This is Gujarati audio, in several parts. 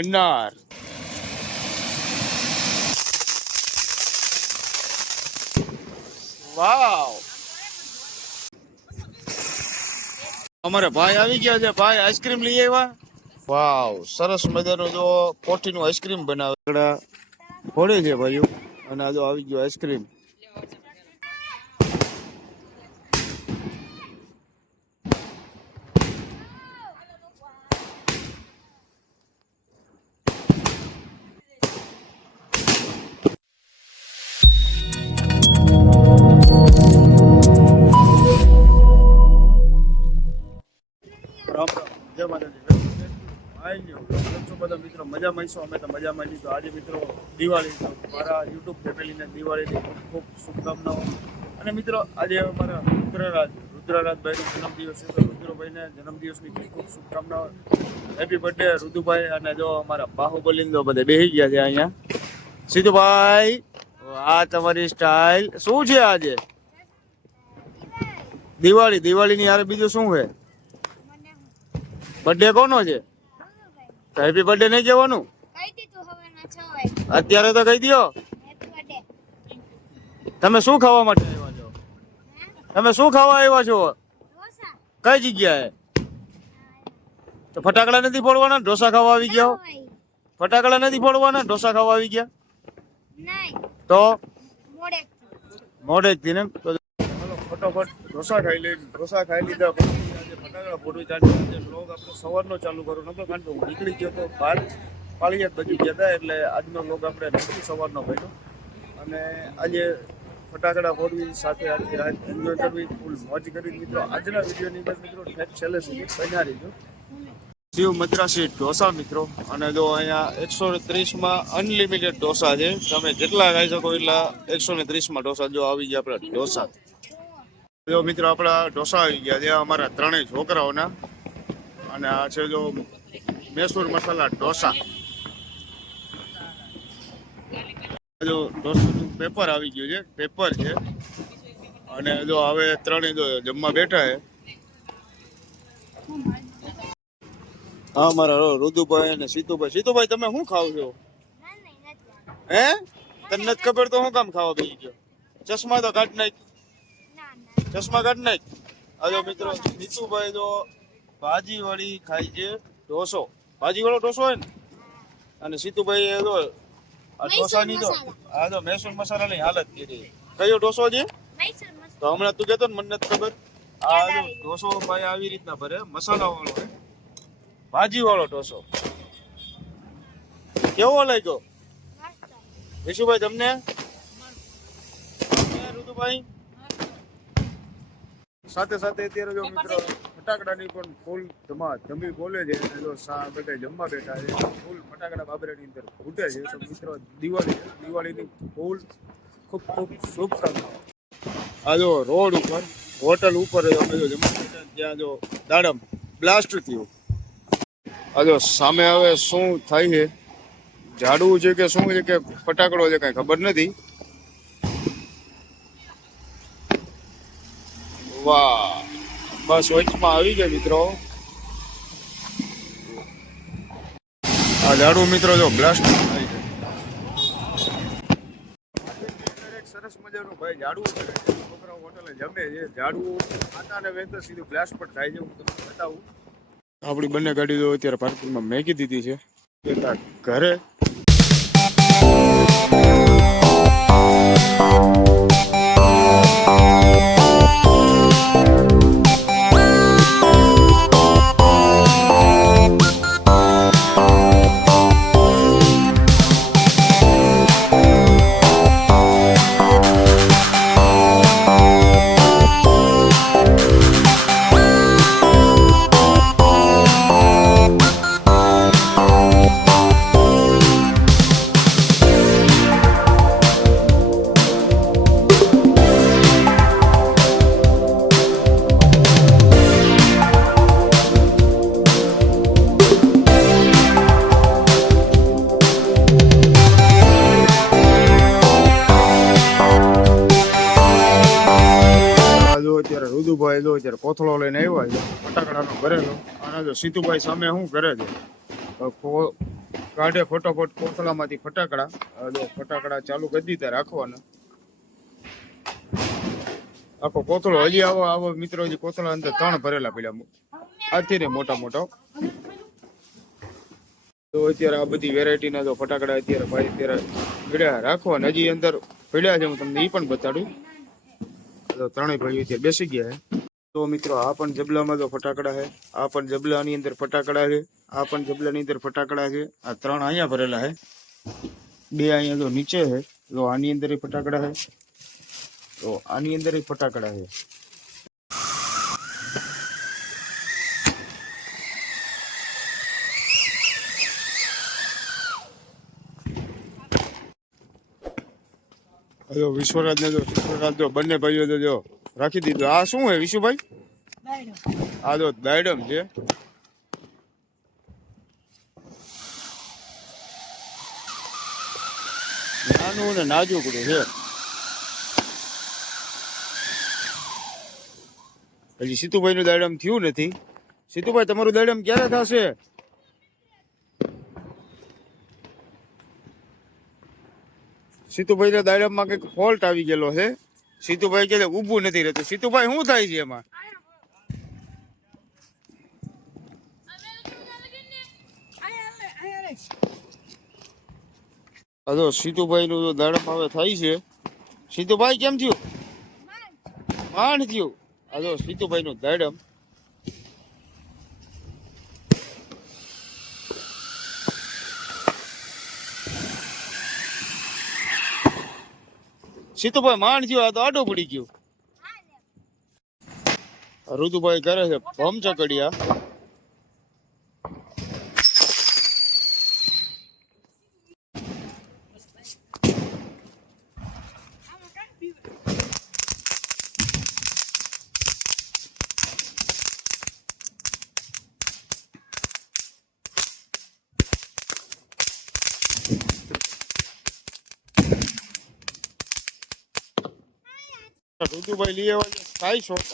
અનાર. વાવ, અમારે ભાઈ આવી ગયા છે. ભાઈ આઈસ્ક્રીમ લઈ આવ્યા. વાવ, સરસ મજાનું જો કોઠીનું આઈસ્ક્રીમ બનાવે ફોડે છે ભાઈઓ. અને આ જો આવી ગયો આઈસ્ક્રીમ. જય માતાજી. બધા મિત્રો મજામાં છો? અમે તો મજામાં છીએ. તો આજે મિત્રો દિવાળી, મારા યુટ્યુબ ફેમિલીને દિવાળીની ખૂબ ખૂબ શુભકામનાઓ. અને મિત્રો આજે અમારા રુદ્રરાજભાઈનો જન્મદિવસ છે. તો રુદ્રભાઈને જન્મદિવસની ખૂબ ખૂબ શુભકામનાઓ. હેપી બર્થડે રુદુભાઈ. અને જો અમારા બાહુબલી તો બધે બેસી ગયા છે અહીંયા. સીધુભાઈ, આ તમારી સ્ટાઇલ શું છે આજે? દિવાળીની યાર બીજું શું છે? બર્થડે કોનો છે? તો હેપી બર્થડે નહીં કહેવાનું? અત્યારે તો કહી દો. તમે શું ખાવા માટે આવ્યા છો? તમે શું ખાવા આવ્યા છો? કઈ જગ્યાએ? તો ફટાકડા નથી ફોડવાના? ઢોસા ખાવા આવી ગયા? ફટાકડા નથી ફોડવાના? ઢોસા ખાવા આવી ગયા? તો મોડેકથી ને ફટાફટ ઢોસા ખાઈ લીધા. ફટાકડા ફોડવી ચાલુ બ્લોગ આપણે સવારનો ચાલુ કરો નતો, કારણ કે હું નીકળી ગયો તો બહાર પાળિયાદ બાજુ ગયા હતા. એટલે આજનો બ્લોગ આપણે નથી સવારનો કર્યો. અને આજે ફટાકડા ફોડવી, સાથે આખી રાત એન્જોય કરવી, ફૂલ મોજ કરી. મિત્રો આજના વિડીયોની અંદર મિત્રો ઠેક છેલ્લે સુધી બન્યા રહીજો. શિવ મદ્રાસી ઢોસા મિત્રો. અને જો અહીંયા 130માં અનલિમિટેડ ઢોસા છે. તમે જેટલા ખાઈ શકો એટલા 130માં ઢોસા. જો આવી ગયા આપણા ઢોસા. જો મિત્રો આપણા ઢોસા આવી ગયા છે અમારા ત્રણેય છોકરાઓના. અને આ છે જો મૈસૂર મસાલા ઢોસા. જો ઢોસાનું પેપર આવી ગયું છે, પેપર છે. અને જો હવે ત્રણેય જો જમવા બેઠા છે. હા, મારા રુદુભાઈ અને સીતુભાઈ. સીતુભાઈ તમે શું ખાવ છો? હે, તને નથી ખબર તો શું કામ ખાવા બેસી ગયો? ચશ્મા તો કાઢ નાખ, ચશ્મા કાઢ નાખ. આ જો મિત્રો સીતુભાઈ જો ભાજી વાળી ખાય છે ઢોસો. ભાજી વાળો ઢોસો હોય ને. અને સીતુભાઈ જો આ ઢોસાની જો આ જો મૈસૂર મસાલાની હાલત કરી. કયો ઢોસો છે? તો હમણાં તું કહેતો ને મને નથી ખબર. આ જો ઢોસો ભાઈ આવી રીતના ભરે, મસાલા વાળો હોય, ભાજી વાળો ઢોસો. કેવો લાગ્યો વિશુભાઈ તમને? ઋતુભાઈ સાથે સાથે અત્યારે જો મિત્રો ફટાકડાની પણ ફૂલ ધમી બોલે છે. જો બધા જમવા બેઠા છે, ફૂલ ફટાકડા બાબરાની અંદર ફૂટે છે. તો મિત્રો દિવાળીની ફૂલ ખૂબ ખૂબ શુભકામનાઓ. આ જો રોડ ઉપર હોટલ ઉપર અમે જો જમવા બેઠા, ત્યાં જો દાડમ બ્લાસ્ટ થયું. આ જો સામે હવે શું થાય છે, ઝાડવું છે કે શું છે કે ફટાકડો છે કઈ ખબર નથી. વાહ, બસ વચમાં આવી ગયા મિત્રો. આ ઝાડવું મિત્રો જો બ્લાસ્ટ થાય છે. સરસ મજાનું ભાઈ ઝાડવું કરે છે. છોકરાઓ હોટલે જમે છે. ઝાડવું આટાને વેચતા સીધું બ્લાસ્ટ પણ થાય છે. હું તમને બતાવું. આપણી બંને ગાડી તો અત્યારે પાર્કિંગમાં મેકી દીધી છે. ઘરે રુદુભાઈ જો અત્યારે કોથળો લઈને આવ્યા છે ફટાકડાનો ભરેલો. અને જો સીતુભાઈ સામે શું કરે છે, કાઢે ફટોફટ કોથળામાંથી ફટાકડા. ફટાકડા ચાલુ કરી દીધા રાખવાના. આખો કોથળો હજી આવો મિત્રો, હજી કોથળા અંદર 3 ભરેલા પડ્યા આથી ને મોટા. તો અત્યારે આ બધી વેરાયટીના જો ફટાકડા અત્યારે ભાઈ અત્યારે પડ્યા રાખવાના. હજી અંદર પડ્યા છે, હું તમને એ પણ બતાડું. તો 3 ભાઈઓ અત્યારે બેસી ગયા છે. તો મિત્રો આ પણ જબલામાં તો ફટાકડા છે, આ પણ જબલાની અંદર ફટાકડા છે, આ પણ જબલાની અંદર ફટાકડા છે. આ 3 અહીંયા ભરેલા છે, 2 અહીંયા તો નીચે છે. તો આની અંદર ફટાકડા છે, તો આની અંદર ફટાકડા છે. વિશ્વરાજ જો બંને ભાઈઓ તો જો રાખી દીધું. આ શું હે વિશુભાઈ? આ જો દાયડમ છે. નાનું ને નાજુકડું છે. હજી સીતુભાઈ નું દાયડમ થયું નથી. સીતુભાઈ તમારું દાયડમ ક્યારે થશે? સીતુભાઈ ના દાયડમ માં કઈક ફોલ્ટ આવી ગયેલો છે. સીતુભાઈ કે ઊભું નથી રહેતું. સીતુભાઈ શું થાય છે એમાં? હજો સીતુભાઈ નું દાડમ હવે થાય છે. સીતુભાઈ કેમ થયું? માંડ થયું. હજો સીતુભાઈ નું દાડમ. સીતુભાઈ માંડ થયું. આ તો આડો પડી ગયું. ઋતુભાઈ કરે છે ભમ ચકડિયા. ઋતુભાઈ લઈ આવ્યા સ્કાય શોટ.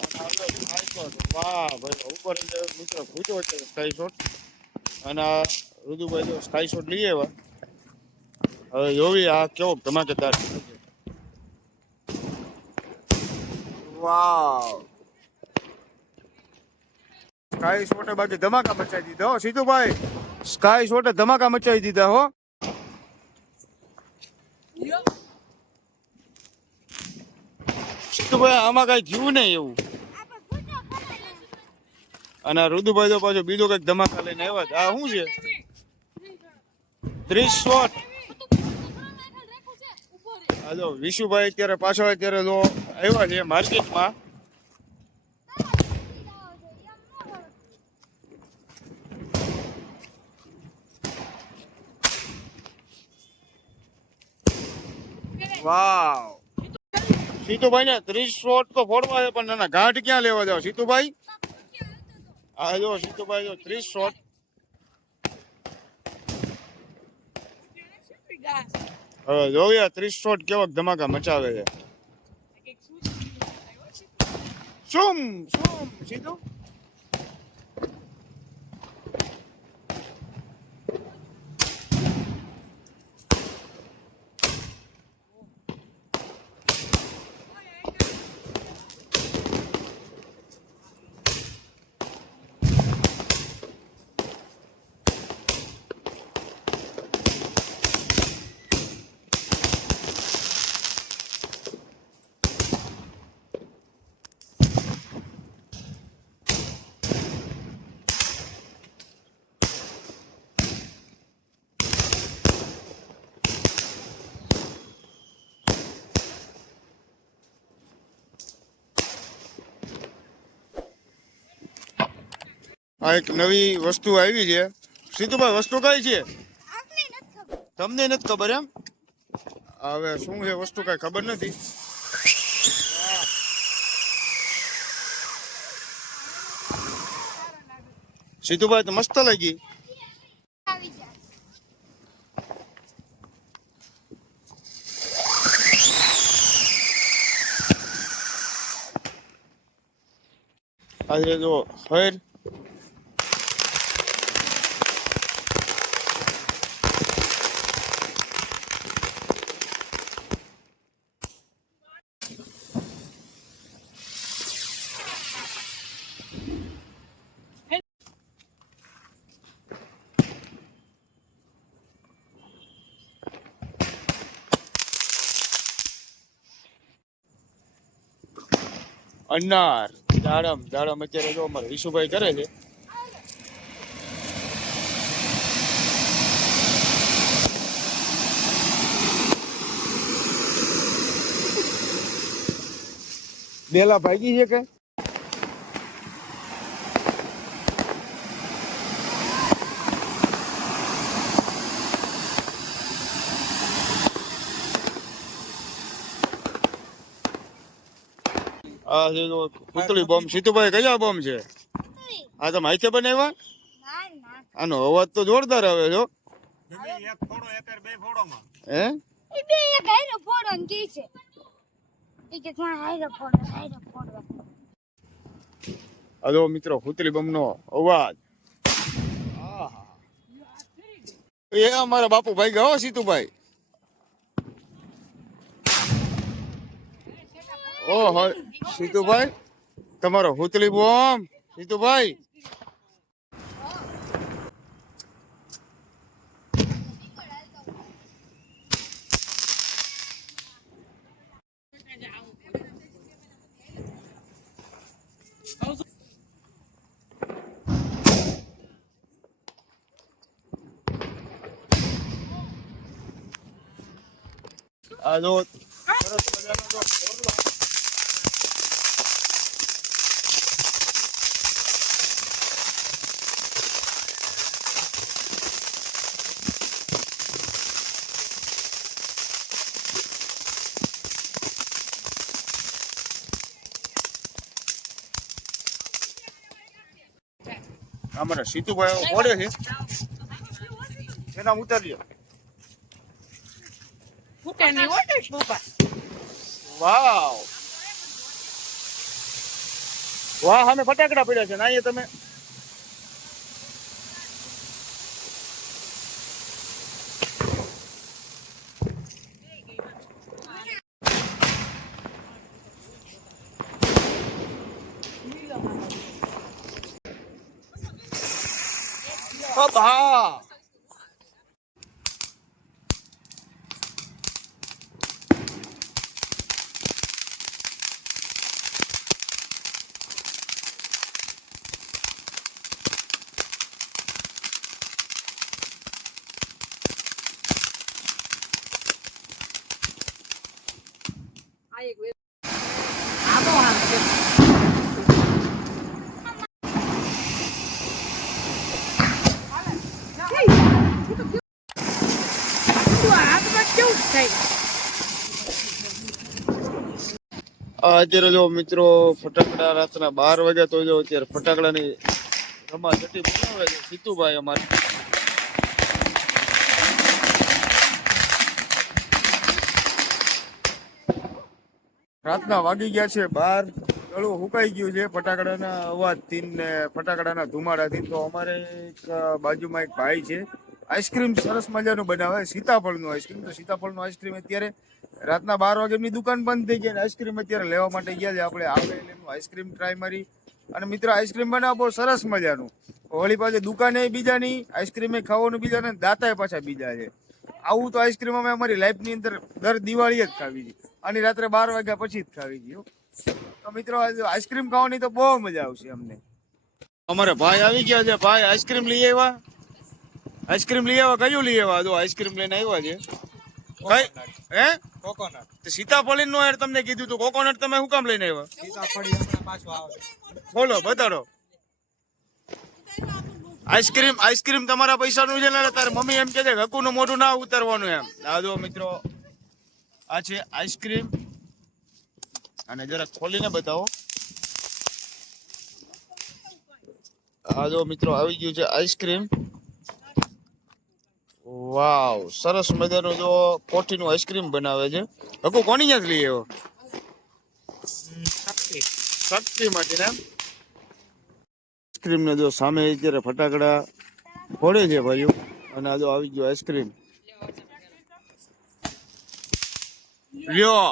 વાહ ભાઈ, ઉપર મિત્રો ભૂજો છે સ્કાય શોટ. અને આ ઋતુભાઈ જો સ્કાય શોટ લઈ આવ્યા. હવે જોવી આ કેવો ધમાકેદાર. વાહ, સ્કાય શોટે બાકી ધમાકા મચાવી દીધા હો સીતુભાઈ. સ્કાય શોટે ધમાકા મચાવી દીધા હો. સીતુભાઈ આમાં કઈ થયું નહીં એવું. અને ઋતુભાઈ તો પાછો બીજો કઈક ધમાકા લઈને આવ્યા. આ શું છે? 30 શોટ. હાલો વિશુભાઈ અત્યારે પાછળ અત્યારે લો આવ્યા છે માર્કેટમાં. વાવ, સીતુભાઈ ને 30 શોટ તો ફોડવા છે, પણ નાના ગાંઠ ક્યાં લેવા જાવ સીતુભાઈ? આ જો સીતુભાઈ જો 30 શોટ. હવે જોઈએ 30 શોટ કેવા ધમાકા મચાવે છે. શું સીધું આ એક નવી વસ્તુ આવી છે. સીતુભાઈ વસ્તુ કઈ છે? તમને નથી ખબર એમ? હવે શું છે વસ્તુ કઈ ખબર નથી. સીતુભાઈ તો મસ્ત લાગી. આજે જો હર અનાર દાડમ અત્યારે જો અમારે વિશુભાઈ કરે છે. બેલા ભાગી છે કે આ છે જો પુતળી બોમ્બ. સીતુભાઈ કયા બોમ્બ છે આ? તમે હાથે બનાવ્યા? આનો અવાજ તો જોરદાર આવે છો. હે હલો મિત્રો, પુતળી બોમ્બ નો અવાજ. એ અમારા બાપુ ભાઈ ગયા સીતુભાઈ. ઓહો સીતુભાઈ, તમારો પુતળી બોમ્બ સીતુભાઈ. આ જો સરસ મજાનો જો અમારા સીતુભાઈ ઓળે છે એના ઉતાર્યો. વાવ વાહ, અમે ફટાકડા પડ્યા છે ને અહીંયા તમે. હા અત્યારે જો મિત્રો ફટાકડા રાતના 12 વાગ્યા તો જો અત્યારે ફટાકડાની રમાચટી બનાવે છે સીતુભાઈ અમારે. રાતના વાગી ગયા છે 12. ગળું હુકાઈ ગયું છે ફટાકડાના અવાજથી ને ફટાકડાના ધુમાડાથી. તો અમારે એક બાજુમાં એક ભાઈ છે, આઈસ્ક્રીમ સરસ મજાનું બનાવે, સીતાફળનું આઈસ્ક્રીમ. તો સીતાફળનું આઈસ્ક્રીમ અત્યારે રાતના 12 વાગે એમની દુકાન બંધ થઈ ગઈ અને આઈસ્ક્રીમ અત્યારે લેવા માટે ગયા છે. આપણે આવે એનું આઈસ્ક્રીમ ટ્રાય મારી. અને મિત્રો આઈસ્ક્રીમ બનાવો બહુ સરસ મજાનું. વળી પાછી દુકાને બીજાની, આઈસ્ક્રીમે ખાવાનું બીજાને, દાતાએ પાછા બીજા છે. આવું તો આઈસ્ક્રીમ અમે અમારી લાઈફની અંદર દર દિવાળીએ જ ખાવી છે અને રાત્રે 12 વાગ્યા પછી જ ખાવી છે. તો મિત્રો આઈસ્ક્રીમ ખાવાની તો બહુ મજા આવશે અમને. અમારે ભાઈ આવી ગયા છે. ભાઈ આઈસ્ક્રીમ લઈ આવ્યા. આઈસ્ક્રીમ લઈ આવ્યા. કયું લઈ આવ્યા? જો આઈસ્ક્રીમ લઈને આવ્યા છે. કઈ હે કોકોનટ. સીતાફળી નો યાર તમને કીધું તું કોકોનટ તમે શું કામ લઈને આવ્યા? સીતાફળી હમણાં પાછું આવે. બોલો બતાડો. આઈસ્ક્રીમ તમારા પૈસાનું છે ને તારે મમ્મી એમ કે છે હકુનું મોઢું ના ઉતારવાનું એમ. આ જો મિત્રો આ છે આઈસ્ક્રીમ અને જરા ખોલીને બતાવો. આ જો મિત્રો આવી ગયું છે આઈસ્ક્રીમ. વાવ સરસ મજાનું જો કોઠીનું આઈસ્ક્રીમ બનાવે છે. હકુ કોની યાદ લઈ આવ્યો? શક્તિ માંથી ને. આઈસ્ક્રીમ ને જો સામે અત્યારે ફટાકડા ફોડે છે ભાઈઓ. અને આ જો આવી ગયો આઈસ્ક્રીમ. લ્યો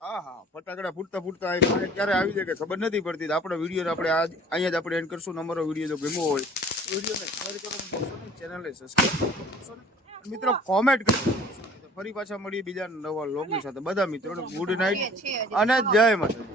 હા હા, ફટાકડા ફૂટતા ફૂટતા અહીં પાણી ક્યારે આવી જાય કે ખબર નથી પડતી. તો આપણો વિડીયો આપણે અહીંયા જ આપણે એન્ડ કરશું. ને અમારો વિડીયો જો ગમ્યો હોય વિડીયોને શેર કરવાનું ભૂલશો નહીં, ચેનલને સબસ્ક્રાઈબ કરશો ને મિત્રો કોમેન્ટ કરશો. ફરી પાછા મળીએ બીજા નવા લોગની સાથે. બધા મિત્રોને ગુડ નાઇટ અને જય માતાજી.